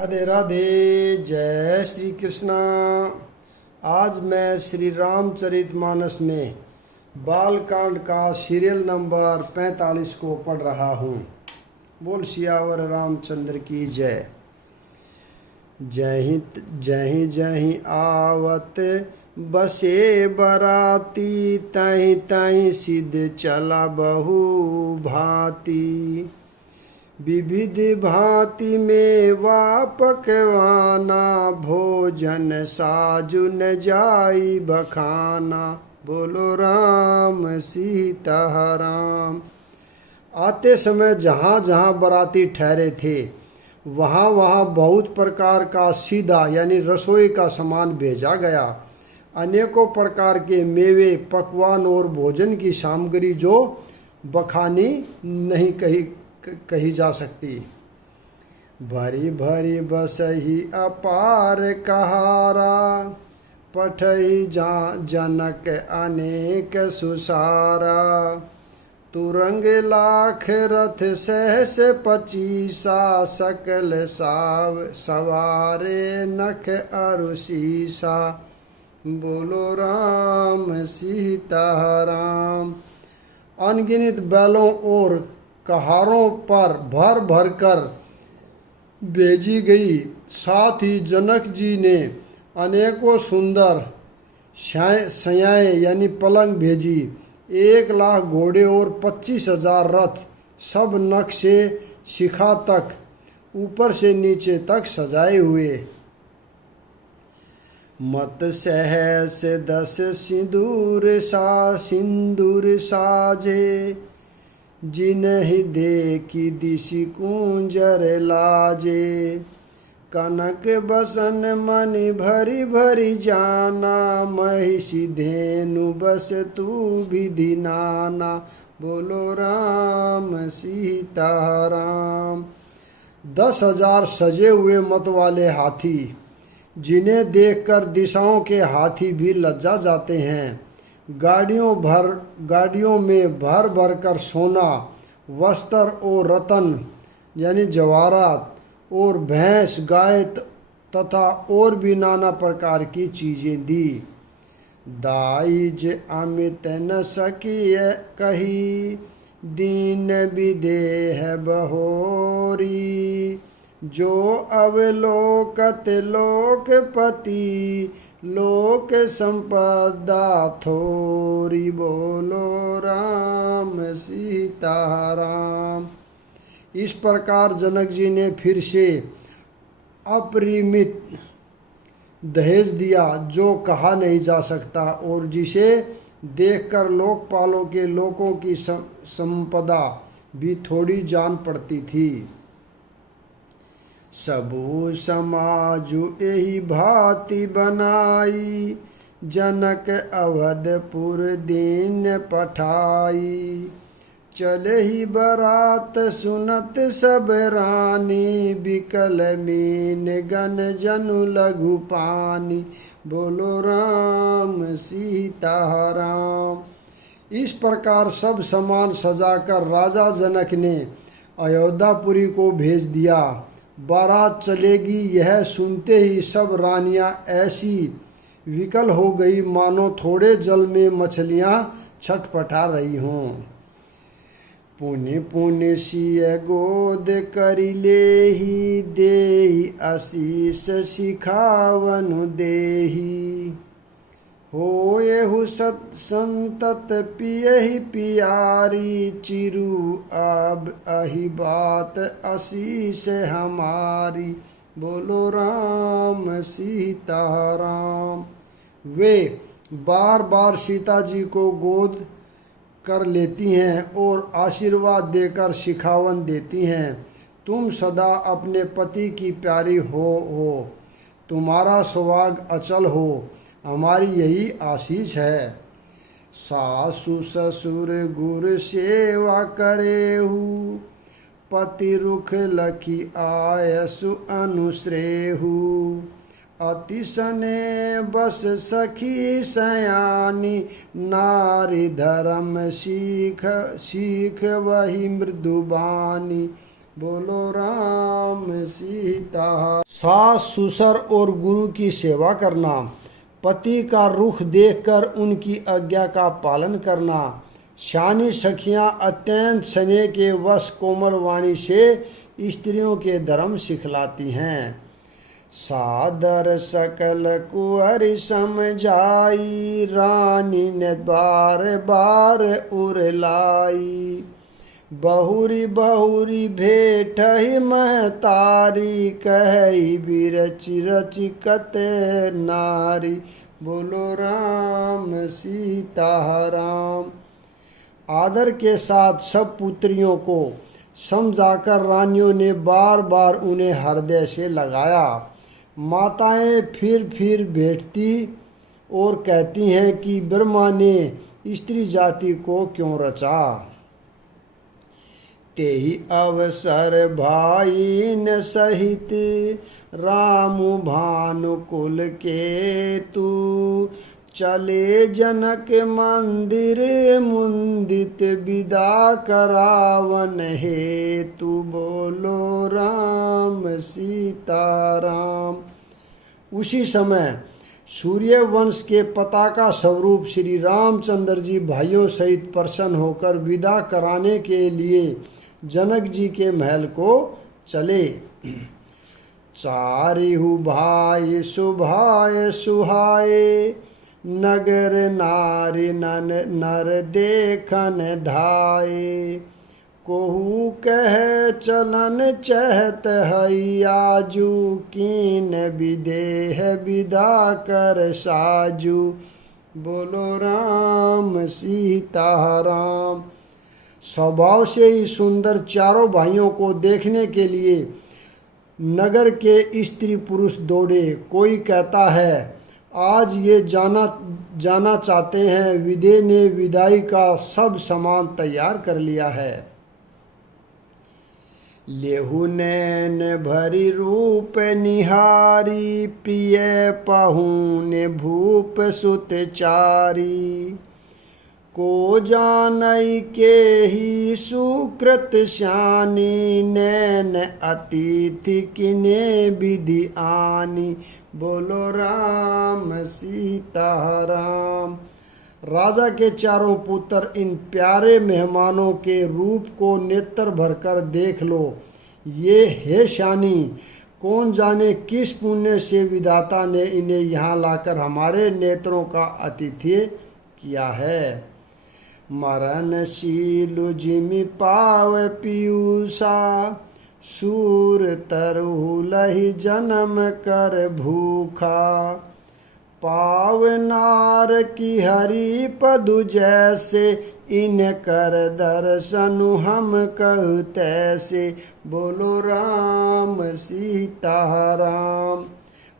राधे राधे। जय श्री कृष्णा। आज मैं श्री रामचरितमानस में बालकांड का सीरियल नंबर 45 को पढ़ रहा हूँ। बोल सियावर रामचंद्र की जय। जहीं आवत बसे बराती, तहीं तहीं सिद्ध चला बहु भांति। विविध भांति में वा पकवाना, भोजन साजु न जाई बखाना। बोलो राम सीता राम। आते समय जहाँ जहाँ बराती ठहरे थे वहाँ वहाँ बहुत प्रकार का सीधा यानी रसोई का सामान भेजा गया। अनेकों प्रकार के मेवे, पकवान और भोजन की सामग्री जो बखानी नहीं कही जा सकती। भरी भरी बसही अपार कहारा, पठई जनक अनेक सुसारा। तुरंग लाख रथ सहस पचीसा, सकल सवारे नख अरुसीसा। बोलो राम सीता राम। अनगिनत बैलों और कहारों पर भर भर कर भेजी गई। साथ ही जनक जी ने अनेकों सुंदर सयाएं यानी पलंग भेजी। 1,00,000 घोड़े और 25,000 रथ, सब नख से शिखा तक ऊपर से नीचे तक सजाए हुए। मत सहस 10 सिंदूर साजे, जिन्हि देखी दिशि कुंजर लाजे। कनक बसन मणि भरी भरी जाना, महिषी धेनु बस तू विधि नाना। बोलो राम सीता राम। 10,000 सजे हुए मत वाले हाथी, जिन्हें देखकर दिशाओं के हाथी भी लज्जा जाते हैं। गाड़ियों में भर भर कर सोना, वस्त्र और रतन यानी जवाहरात और भैंस, गाय तथा और भी नाना प्रकार की चीज़ें दी। दाइज अमित न सकिय कही, दीन विदेह बहोरी। जो अवलोकत लोकपति, लोक संपदा थोरी। बोलो राम सीता राम। इस प्रकार जनक जी ने फिर से अपरिमित दहेज दिया, जो कहा नहीं जा सकता और जिसे देखकर लोकपालों के लोगों की संपदा भी थोड़ी जान पड़ती थी। सबु समाजु एहि भांति बनाई, जनक अवधपुर दीन पठाई। चले ही बरात सुनत सब रानी, बिकल मीन गन जनु लघु पानी। बोलो राम सीता राम। इस प्रकार सब सामान सजाकर राजा जनक ने अयोध्यापुरी को भेज दिया। बारात चलेगी यह सुनते ही सब रानियां ऐसी विकल हो गई मानो थोड़े जल में मछलियां छटपटा रही हों। पुनि पुनि सिय गोद करि लेहि, देहि आशीष सिखावनु देहि। होएहु संतत पियहि पियारी, चिरु अब अहि बात आशीष हमारी। बोलो राम सीता राम। वे बार बार सीता जी को गोद कर लेती हैं और आशीर्वाद देकर शिखावन देती हैं। तुम सदा अपने पति की प्यारी हो, तुम्हारा सुहाग अचल हो, हमारी यही आशीष है। सासु ससुर गुर सेवा करेहु, पति रुख लखी आयसु अनुश्रेहु। अति सने बस सखी सयानी, नारी धर्म सीख वही मृदुबानी। बोलो राम सीता। सास ससुर और गुरु की सेवा करना, पति का रुख देखकर उनकी आज्ञा का पालन करना, शानी सखियां अत्यंत स्नेह के वश कोमल वाणी से स्त्रियों के धर्म सिखलाती हैं। सादर सकल कुंवर समझाई, रानी ने बार बार उरलाई। बहुरी बहुरी भेट ही महतारी, कही बिरच रच कते नारी। बोलो राम सीता राम। आदर के साथ सब पुत्रियों को समझाकर रानियों ने बार बार उन्हें हृदय से लगाया। माताएं फिर बैठती और कहती हैं कि ब्रह्मा ने स्त्री जाति को क्यों रचा। तेहि अवसर भाई न सहित, राम भानुकुल के तू। चले जनक मंदिर मुंदित, विदा करावन हेतु। बोलो राम सीता राम। उसी समय सूर्यवंश के पताका स्वरूप श्री रामचंद्र जी भाइयों सहित प्रसन्न होकर विदा कराने के लिए जनक जी के महल को चले। चारिहु भाई सुभाय सुहाए, नगर नारी नर देखन धाये। कोहू कह चलन चहत हैयाजू, कीन विदेह विदा कर साजू। बोलो राम सीता राम। स्वभाव से ही सुंदर चारों भाइयों को देखने के लिए नगर के स्त्री पुरुष दौड़े। कोई कहता है आज ये जाना चाहते हैं। विदे ने विदाई का सब सामान तैयार कर लिया है। लेहु नैन भरी रूप निहारी, प्रिय पहुने भूप सुत चारी। को जानई के ही सुकृत श्यानी, नैन अतिथि किने विधि आनी। बोलो राम सीता राम। राजा के चारों पुत्र इन प्यारे मेहमानों के रूप को नेत्र भरकर देख लो। ये हे शानी, कौन जाने किस पुण्य से विधाता ने इन्हें यहाँ लाकर हमारे नेत्रों का आतिथ्य किया है। मरणशीलु जिमि पाव पीयूषा, सूर तरु लहि जन्म कर भूखा। पावनार की हरि पदु जैसे, इन कर दर्शनु हम कहु तैसे। बोलो राम सीता राम।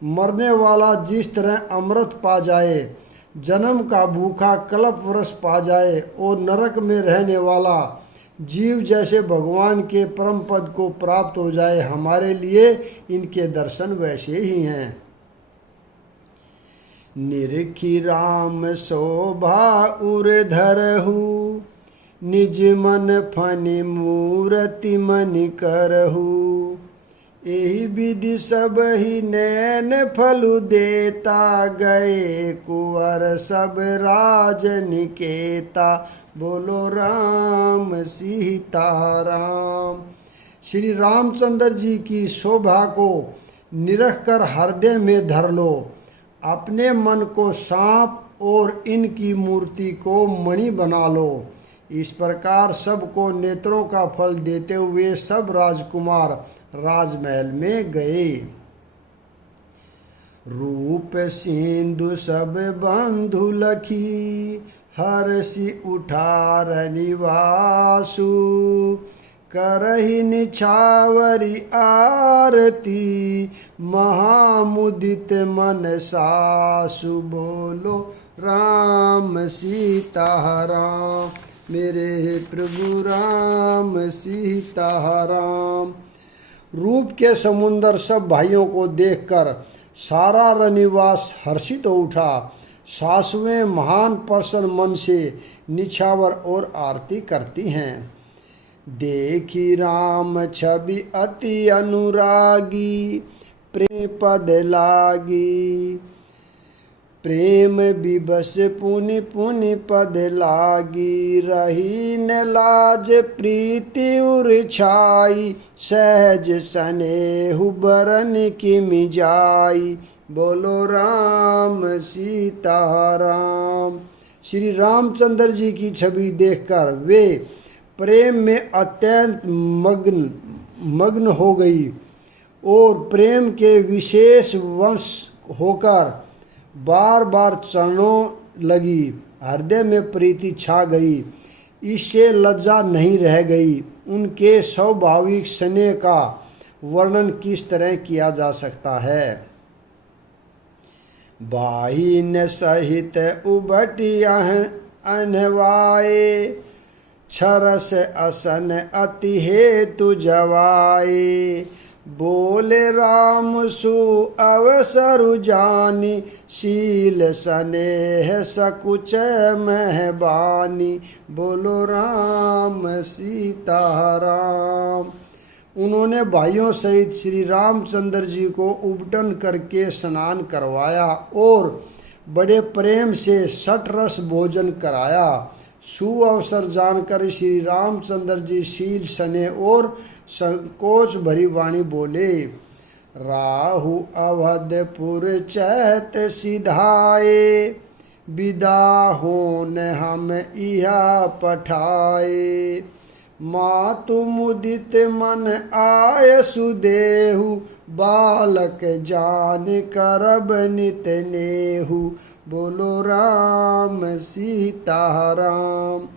मरने वाला जिस तरह अमृत पा जाए, जन्म का भूखा कल्प वर्ष पा जाए और नरक में रहने वाला जीव जैसे भगवान के परम पद को प्राप्त हो जाए, हमारे लिए इनके दर्शन वैसे ही हैं। निरखी राम शोभा उर धरहु, निज मन फनि मूरति मनि करहु। एहि विधि सब ही नैन फलु देता, गए कुंवर सब राज निकेता। बोलो राम सीता राम। श्री रामचंद्र जी की शोभा को निरख कर हृदय में धर लो। अपने मन को सांप और इनकी मूर्ति को मणि बना लो। इस प्रकार सबको नेत्रों का फल देते हुए सब राजकुमार राजमहल में गए। रूप सिंधु सब बंधु लखी, हर्षि उठार निवासु। करहि निछावरी आरती, महामुदित मन सासु। बोलो राम सीता राम। मेरे प्रभु राम सीता राम। रूप के समुंदर सब भाइयों को देखकर सारा रनिवास हर्षित हो उठा। सासुएं महान प्रसन्न मन से निछावर और आरती करती हैं। देखी राम छवि अति अनुरागी, प्रेम पद लागी। प्रेम विवश पुनि पुनि पद लागी, रही न लाज प्रीति उर छाई, सहज स्नेहु बरन किमि जाई। बोलो राम सीता राम। श्री रामचंद्र जी की छवि देखकर वे प्रेम में अत्यंत मग्न हो गई और प्रेम के विशेष वश होकर बार बार चरणों लगी। हृदय में प्रीति छा गई, इससे लज्जा नहीं रह गई। उनके स्वाभाविक स्नेह का वर्णन किस तरह किया जा सकता है। बाहिन सहित उबटी अनवाए, छरस असन अति हेतु जवाए। बोले राम सु अवसरु जानी, शील स्नेह सकुच मेहबानी। बोलो राम सीता राम। उन्होंने भाइयों सहित श्री रामचंद्र जी को उबटन करके स्नान करवाया और बड़े प्रेम से षटरस भोजन कराया। सुअवसर जानकर श्री रामचंद्र जी शील स्नेह और संकोच भरी वाणी बोले। राहु अवधपुर चैत सिधाए, विदा होन हम इहा पठाए। मातु मुदित मन आय सुदेहु, बालक जान करब नित नेहु। बोलो राम सीता राम।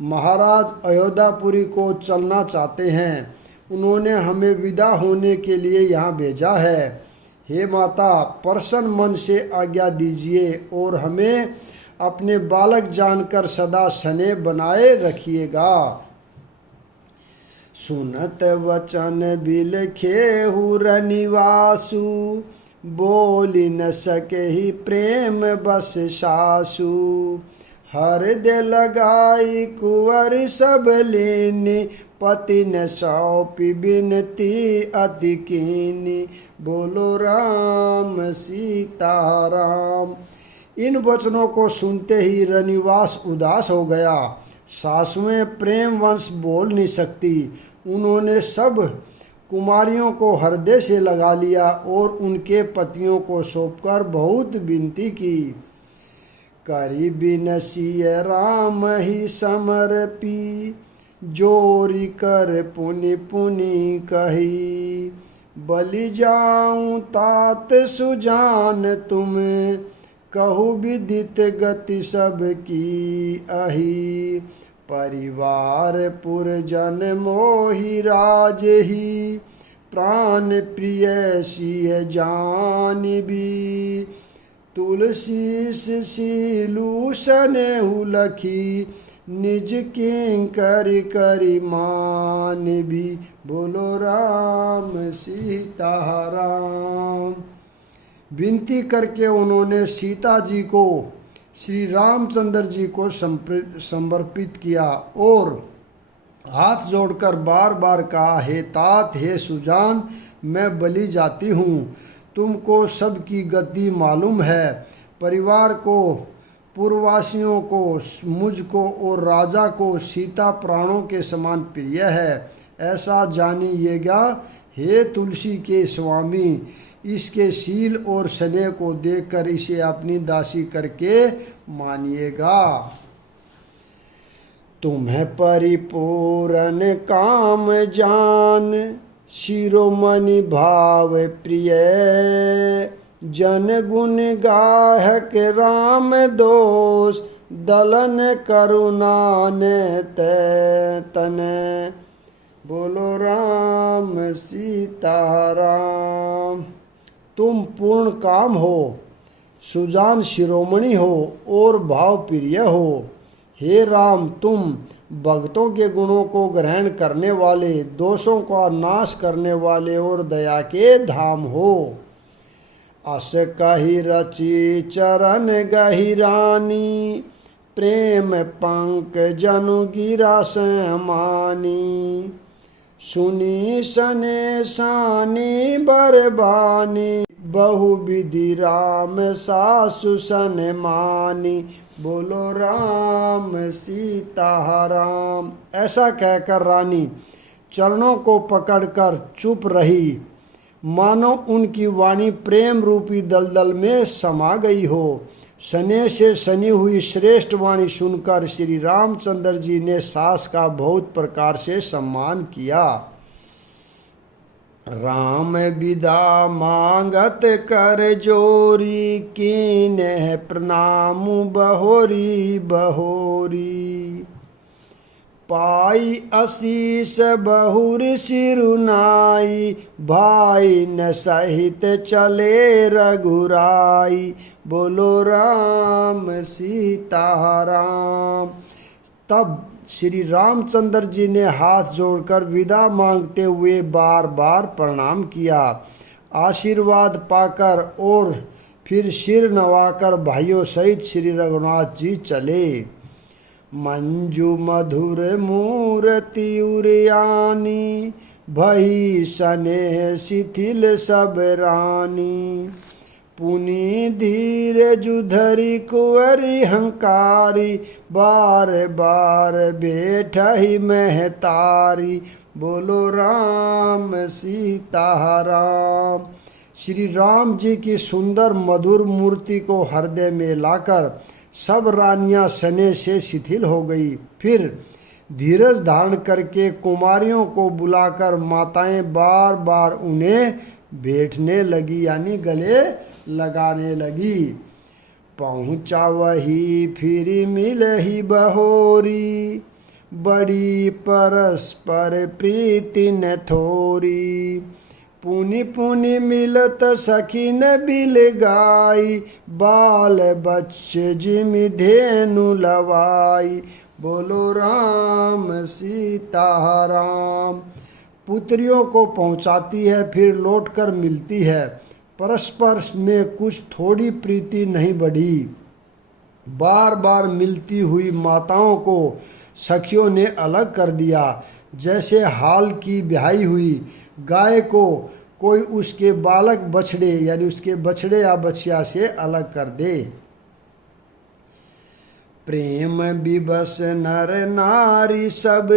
महाराज अयोध्यापुरी को चलना चाहते हैं, उन्होंने हमें विदा होने के लिए यहाँ भेजा है। हे माता, प्रसन्न मन से आज्ञा दीजिए और हमें अपने बालक जानकर सदा स्नेह बनाए रखिएगा। सुनत वचन बिलखेहु रनिवासु, बोली न सके ही प्रेम बस सासु। हृदय लगाई कुंवर सब लेनी, पति न सौंपी बिनती अति कीनी। बोलो राम सीता राम। इन वचनों को सुनते ही रनिवास उदास हो गया। सासुएं प्रेम वंश बोल नहीं सकती। उन्होंने सब कुमारियों को हृदय से लगा लिया और उनके पतियों को सौंपकर बहुत विनती की। करी बिनसिय राम ही समर्पी, जोरी कर पुनि पुनि कही। बलि जाऊं तात सुजान तुम, कहु विदित गति सब की अही। परिवार पुरजन मोहि राज ही, प्राण प्रिय सिय जानबी। तुलसी सीलू सनेहु लखी, निज किंकर करि मानबी। बोलो राम सीता राम। विनती करके उन्होंने सीता जी को श्री रामचंद्र जी को समर्पित किया और हाथ जोड़कर बार बार कहा, हे तात, हे सुजान, मैं बलि जाती हूँ। तुमको सबकी गति मालूम है। परिवार को, पूर्ववासियों को, मुझको और राजा को सीता प्राणों के समान प्रिय है, ऐसा जानिएगा। हे तुलसी के स्वामी, इसके शील और स्नेह को देखकर इसे अपनी दासी करके मानिएगा। तुम्हें परिपूर्ण काम जान, शिरोमणि भाव प्रिय। जन गुण गाहक राम दोष, दलन करुणा ने तन। बोलो राम सीता राम। तुम पूर्ण काम हो, सुजान शिरोमणि हो और भाव प्रिय हो। हे राम, तुम भक्तों के गुणों को ग्रहण करने वाले, दोषों का नाश करने वाले और दया के धाम हो। अस कही रची चरण गहिरानी, प्रेम पंकजनु गिरा समानी। सुनी सने सानी बरबानी, बहु विधि राम सासु सन मानी। बोलो राम सीता राम। ऐसा कहकर रानी चरणों को पकड़कर चुप रही, मानो उनकी वाणी प्रेम रूपी दलदल में समा गई हो। सने से सनी हुई श्रेष्ठ वाणी सुनकर श्री रामचंद्र जी ने सास का बहुत प्रकार से सम्मान किया। राम विदा मांगत कर जोरी, कीन्ह प्रणाम बहोरी बहोरी। पाई आशीष बहुर सिरुनाई, भाई न सहित चले रघुराई। बोलो राम सीता राम। तब श्री रामचंद्र जी ने हाथ जोड़कर विदा मांगते हुए बार बार प्रणाम किया। आशीर्वाद पाकर और फिर सिर नवाकर भाइयों सहित श्री रघुनाथ जी चले। मंजू मधुर मूर्ति उरियानी, भई स्नेह शिथिल सब रानी। पुनि धीर जुधरी कुंवरी हंकारी, बार बार बैठहि महतारी। बोलो राम सीता राम। श्री राम जी की सुंदर मधुर मूर्ति को हृदय में लाकर सब रानियां सने से शिथिल हो गई। फिर धीरज धारण करके कुमारियों को बुलाकर माताएं बार बार उन्हें बैठने लगी, यानी गले लगाने लगी। पहुँचा वही फिर मिलही बहोरी, बड़ी परस्पर प्रीति न थोरी। पुनि पुनि मिलत सखी न बिल गाई, बाल बच्चे जिम धेनु लवाई। बोलो राम सीता राम। पुत्रियों को पहुँचाती है, फिर लौटकर मिलती है। परस्पर में कुछ थोड़ी प्रीति नहीं बढ़ी। बार बार मिलती हुई माताओं को सखियों ने अलग कर दिया, जैसे हाल की ब्याही हुई गाय को कोई उसके बालक बछड़े यानी उसके बछड़े या बछिया से अलग कर दे। प्रेम विवश नर नारी सब,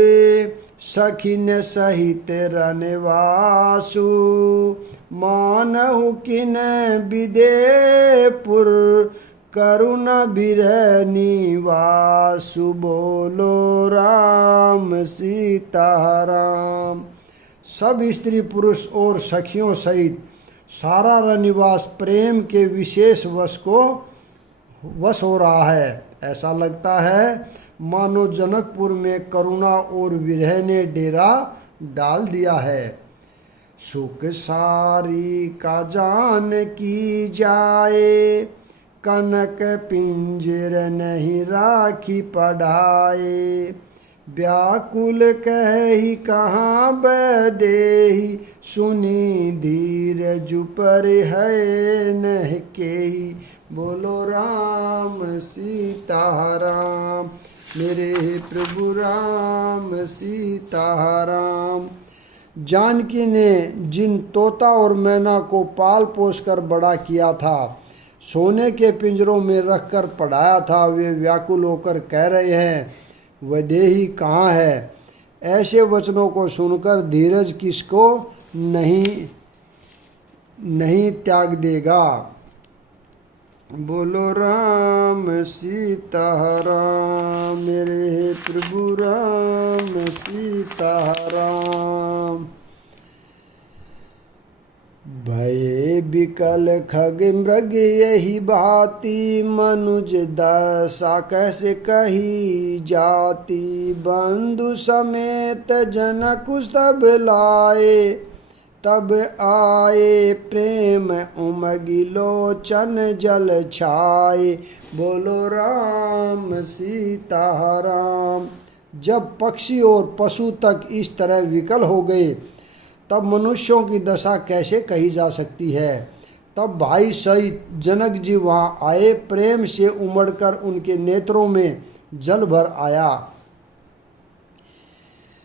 सखिन सहित रनवासु। मानहु किन विदेपुर, करुणा बिरह निवासु। बोलो राम सीता राम। सब स्त्री पुरुष और सखियों सहित सारा रनिवास प्रेम के विशेष वश हो रहा है। ऐसा लगता है मानो जनकपुर में करुणा और विरह ने डेरा डाल दिया है। सुख सारी का जान की जाए, कनक पिंजर नहीं राखी पढ़ाए। व्याकुल कही कहाँ बदेही, सुनी धीर जुपर है नह केही। बोलो राम सीता राम। मेरे प्रभु राम सीता राम। जानकी ने जिन तोता और मैना को पाल पोस कर बड़ा किया था, सोने के पिंजरों में रखकर पढ़ाया था, वे व्याकुल होकर कह रहे हैं वैदेही कहाँ है। ऐसे वचनों को सुनकर धीरज किसको नहीं त्याग देगा। बोलो राम सीता राम। मेरे प्रभु राम सीता राम। भय बिकल खग मृग यही भांति, मनुज दशा कैसे कही जाती। बंधु समेत जनक सब लाए, तब आए प्रेम उमगी लोचन जल छाए। बोलो राम सीता राम। जब पक्षी और पशु तक इस तरह विकल हो गए, तब मनुष्यों की दशा कैसे कही जा सकती है। तब भाई सहित जनक जी वहाँ आए, प्रेम से उमड़कर उनके नेत्रों में जल भर आया।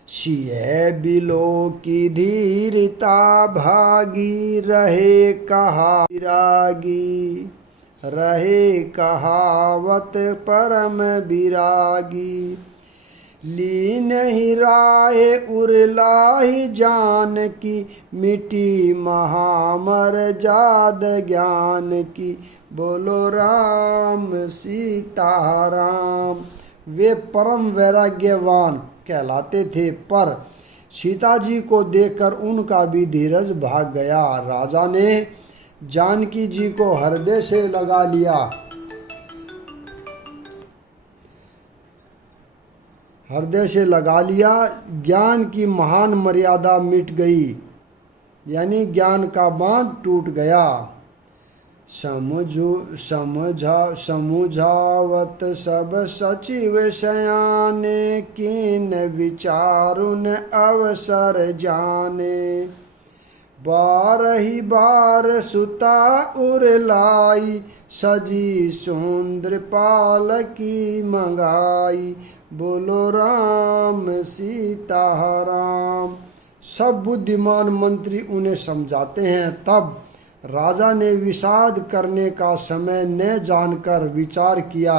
सिय बिलो की धीरता भागी, रहे कहा विरागी, रहे कहावत परम विरागी। लीन ही राहे उरलाही जान की, मिटी महामर जाद ज्ञान की। बोलो राम सीताराम। वे परम वैराग्यवान कहलाते थे, पर सीता जी को देखकर उनका भी धीरज भाग गया। राजा ने जानकी जी को हृदय से लगा लिया, हृदय से लगा लिया। ज्ञान की महान मर्यादा मिट गई, यानी ज्ञान का बांध टूट गया। समुझावत सब सचिव सयाने, किन विचारुन अवसर जाने। बारही बार सुता उरलाई, सजी सुंदर पालकी मंगाई। बोलो राम सीताराम। सब बुद्धिमान मंत्री उन्हें समझाते हैं, तब राजा ने विषाद करने का समय न जानकर विचार किया।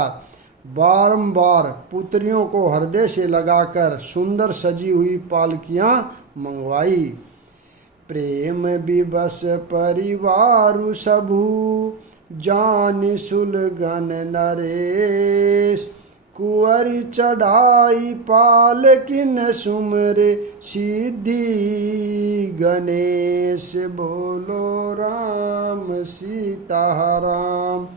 बारंबार पुत्रियों को हृदय से लगाकर सुंदर सजी हुई पालकियां मंगवाई। प्रेम विवश परिवारु सबू, जान सुलगन नरेश। कुंवरी चढ़ाई पालकिन सुमरे, सिद्धि गणेश। बोलो राम सीताराम।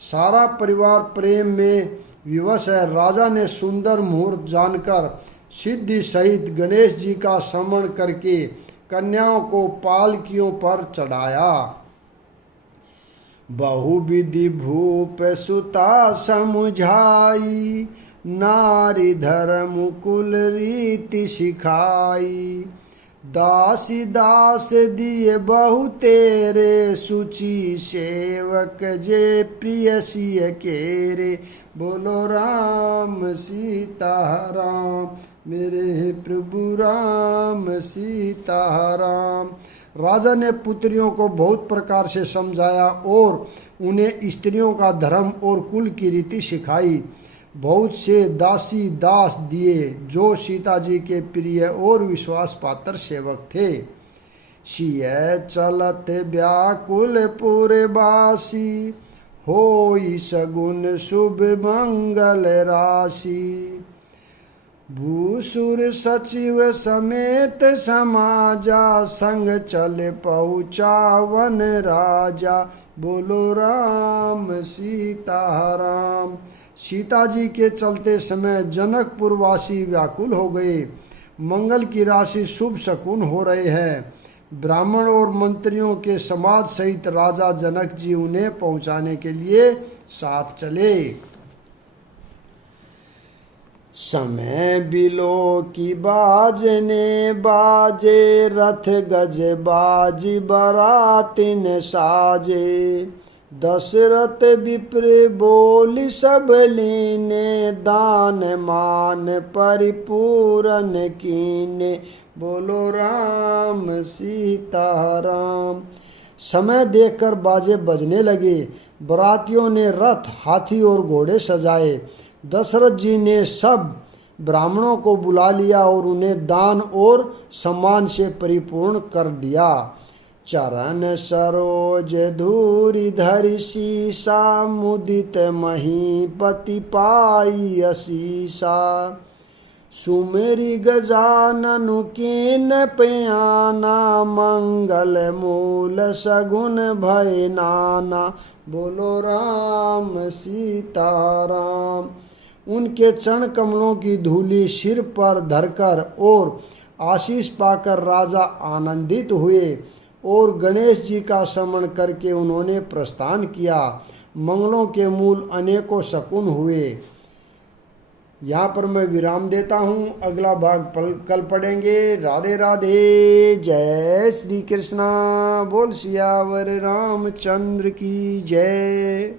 सारा परिवार प्रेम में विवश है। राजा ने सुंदर मुहूर्त जानकर सिद्धि सहित गणेश जी का स्मरण करके कन्याओं को पालकियों पर चढ़ाया। बहुविधि भूप सुता समुझाई, नारी धर्म कुल रीति सिखाई। दासी दास दिए बहु तेरे, सुचि सेवक जे प्रिय सिय केरे। बोलो राम सीताराम। मेरे प्रभु राम सीताराम। राजा ने पुत्रियों को बहुत प्रकार से समझाया और उन्हें स्त्रियों का धर्म और कुल की रीति सिखाई। बहुत से दासी दास दिए जो सीता जी के प्रिय और विश्वास पात्र सेवक थे। सिय चलत व्याकुल पुरवासी, होई सगुन शुभ मंगल राशि। भूसुर सचिव समेत समाजा, संग चल पहुँचा वन राजा। बोलो राम सीताराम। सीता जी के चलते समय जनकपुरवासी व्याकुल हो गए। मंगल की राशि शुभ शकुन हो रहे हैं। ब्राह्मण और मंत्रियों के समाज सहित राजा जनक जी उन्हें पहुंचाने के लिए साथ चले। समय बिलो की बाजने बाजे, रथ गज बाजी बरातिन साजे। दशरथ विप्र बोली सब लीने, दान मान परिपूरन कीने। बोलो राम सीताराम। समय देखकर बाजे बजने लगे। बरातियों ने रथ, हाथी और घोड़े सजाए। दशरथ जी ने सब ब्राह्मणों को बुला लिया और उन्हें दान और सम्मान से परिपूर्ण कर दिया। चरण सरोज धूरि धरि सीसा, मुदित महीपति पाई असीसा। सुमेरी गजाननु कीन पयाना, मंगल मूल सगुन भय नाना। बोलो राम सीताराम। उनके चरण कमलों की धूली सिर पर धरकर और आशीष पाकर राजा आनंदित हुए और गणेश जी का स्मरण करके उन्होंने प्रस्थान किया। मंगलों के मूल अनेकों शकुन हुए। यहाँ पर मैं विराम देता हूँ। अगला भाग कल पढ़ेंगे। राधे राधे। जय श्री कृष्णा। बोल सियावर रामचंद्र की जय।